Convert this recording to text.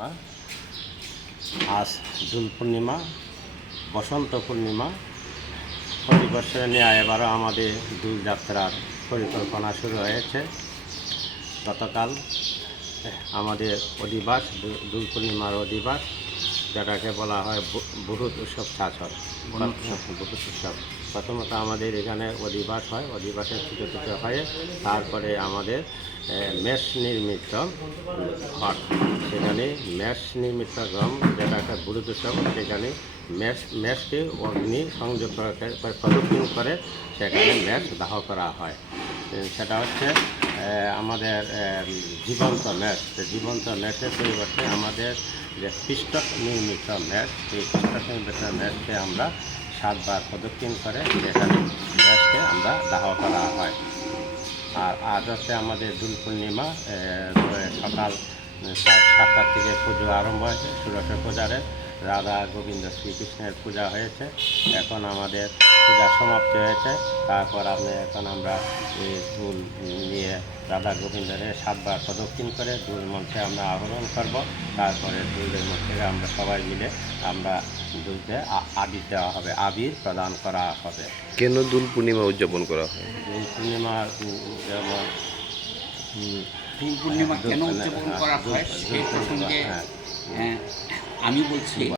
পূর্ণিমা আজ দোল পূর্ণিমা বসন্ত পূর্ণিমা। প্রতি বছরে নিয়ে এবারও আমাদের দোল যাত্রার পরিকল্পনা শুরু হয়েছে। গতকাল আমাদের অধিবাস দোল পূর্ণিমার অধিবাস যেটাকে বলা হয় বহুত উৎসব ছাছর বহুত উৎসব। প্রথমত আমাদের এখানে অধিবাস হয় অধিবাসের পুজো টুজো হয়ে তারপরে আমাদের মেষ নির্মিত ঘট সেখানে মেষ নির্মিত গম যেটা বুড়ুদ উৎসব সেখানে মেষ মেষকে অগ্নি সংযোগ করে প্রদক্ষিণ করে, সেখানে মেষ দাহ করা হয়। সেটা হচ্ছে আমাদের জীবন্ত তো জীবন্ত মেষের পরিবর্তে আমাদের যে পৃষ্ঠক নির্মিত মেষ সেই পৃষ্ঠক নির্মিত মেষকে আমরা সাতবার প্রদক্ষিণ করে, সেখানে মেষকে আমরা দাহ করা হয়। আর আজ হচ্ছে আমাদের দুল পূর্ণিমা সকাল সাতটার থেকে পুজো আরম্ভ হয়েছে ষোড়শ পূজারে রাধা গোবিন্দ শ্রীকৃষ্ণের পূজা হয়েছে এখন আমাদের পূজা সমাপ্ত হয়েছে। তারপর আমি এখন আমরা এই দুল নিয়ে রাধা গোবিন্দের সাতবার প্রদক্ষিণ করে দুল মঞ্চে আমরা আহরণ করব। তারপরে দুলের মধ্যে আমরা সবাই মিলে আমরা দুলকে আ- আবির দেওয়া হবে আবির প্রদান করা হবে। কেন দুল পূর্ণিমা উদযাপন করা হয়? দুল পূর্ণিমার উম, যেমন পূর্ণিমা কেন হ্যাঁ, উদযাপন হ্যাঁ, করা হয় সেই প্রসঙ্গে হ্যাঁ। আমি বলছি